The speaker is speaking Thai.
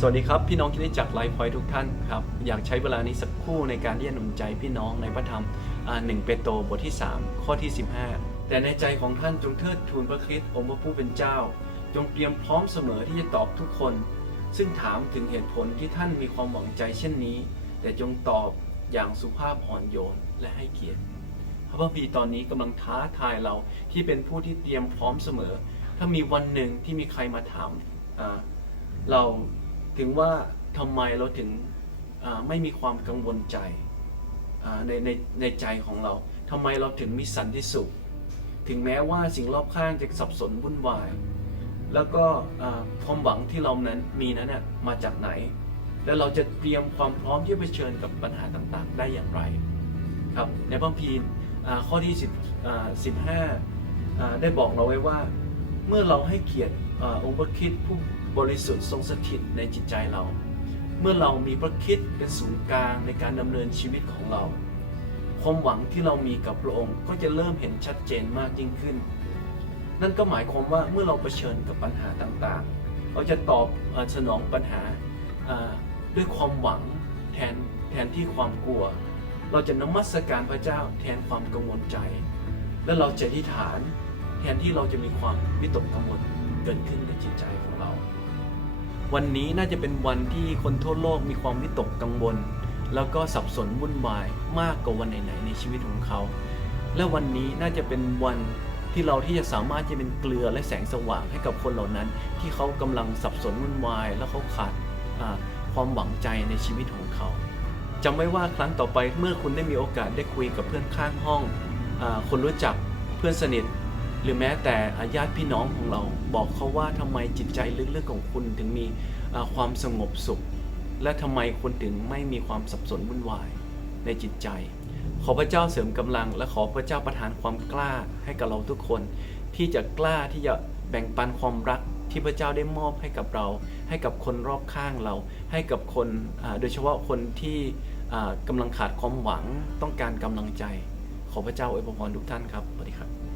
สวัสดีครับ พี่น้องที่ได้จากไลฟ์พอยทุกท่านครับ อยากใช้เวลานี้สักครู่ในการที่จะหนุนใจพี่น้องในพระธรรมหนึ่งเปโตรบทที่ 3 ข้อที่ 15 แต่ในใจของท่านจงเทิดทูนพระคริสต์องค์พระผู้เป็นเจ้า จงเตรียมพร้อมเสมอที่จะตอบทุกคน ซึ่งถามถึงเหตุผลที่ท่านมีความหวังใจเช่นนี้ แต่จงตอบอย่างสุภาพอ่อนโยนและให้เกียรติพระพพีร์ตอนนี้กำลังท้าทายเราที่เป็นผู้ที่เตรียมพร้อมเสมอ ถ้ามีวันหนึ่งที่มีใครมาถามเรา ถึงว่าทำไมเราถึงไม่มีความกังวลใจในในในใจของเราทำไมเราถึงมีสันติสุข ถึงแม้ว่าสิ่งรอบข้างจะสับสนวุ่นวาย แล้วก็ความหวังที่เรานั้นมีนั้นน่ะมาจากไหน แล้วเราจะเตรียมความพร้อมที่จะเผชิญกับปัญหาต่างๆ ได้อย่างไรครับในพระคัมภีร์อ่าข้อที่10อ่า15อ่าได้บอกเราไว้ว่า เมื่อเราให้เกียรติ องค์พระคิดผู้บริสุทธิ์ทรงสถิตในจิตใจเรา เมื่อเรามีพระคิดเป็นศูนย์กลางในการดำเนินชีวิตของเรา ความหวังที่เรามีกับพระองค์ก็จะเริ่มเห็นชัดเจนมากยิ่งขึ้น นั่นก็หมายความว่าเมื่อเราเผชิญกับปัญหาต่างๆ เราจะตอบสนองปัญหาอ่าด้วยความหวังแทนแทนที่ความกลัว เราจะนมัสการพระเจ้าแทนความกังวลใจ และเราจะอธิษฐานแทนที่เราจะมีความวิตกกังวล เกิดขึ้นในจิตใจของเรา วันนี้น่าจะเป็นวันที่คนทั่วโลกมีความวิตกกังวล แล้วก็สับสนวุ่นวายมากกว่าวันไหนๆในชีวิตของเขา และวันนี้น่าจะเป็นวันที่เราที่จะสามารถจะเป็นเกลือและแสงสว่างให้กับคนเหล่านั้น ที่เขากำลังสับสนวุ่นวาย แล้วเขาขาดความหวังใจในชีวิตของเขาจำไว้ว่าครั้งต่อไปเมื่อคุณได้มีโอกาสได้คุยกับเพื่อนข้างห้องอคนรู้จักเพื่อนสนิท หรือแม้แต่ญาติพี่น้องของเราบอกเขาว่าทำไมจิตใจลึกๆของคุณถึงมีความสงบสุข และทำไมคุณถึงไม่มีความสับสนวุ่นวายในจิตใจ ขอพระเจ้าเสริมกำลัง และขอพระเจ้าประทานความกล้าให้กับเราทุกคน ที่จะกล้าที่จะแบ่งปันความรักที่พระเจ้าได้มอบให้กับเรา ให้กับคนรอบข้างเรา ให้กับคนโดยเฉพาะคนที่อ่ากำลังขาดความหวังต้องการกำลังใจ ขอพระเจ้าอวยพรทุกท่านครับสวัสดีครับ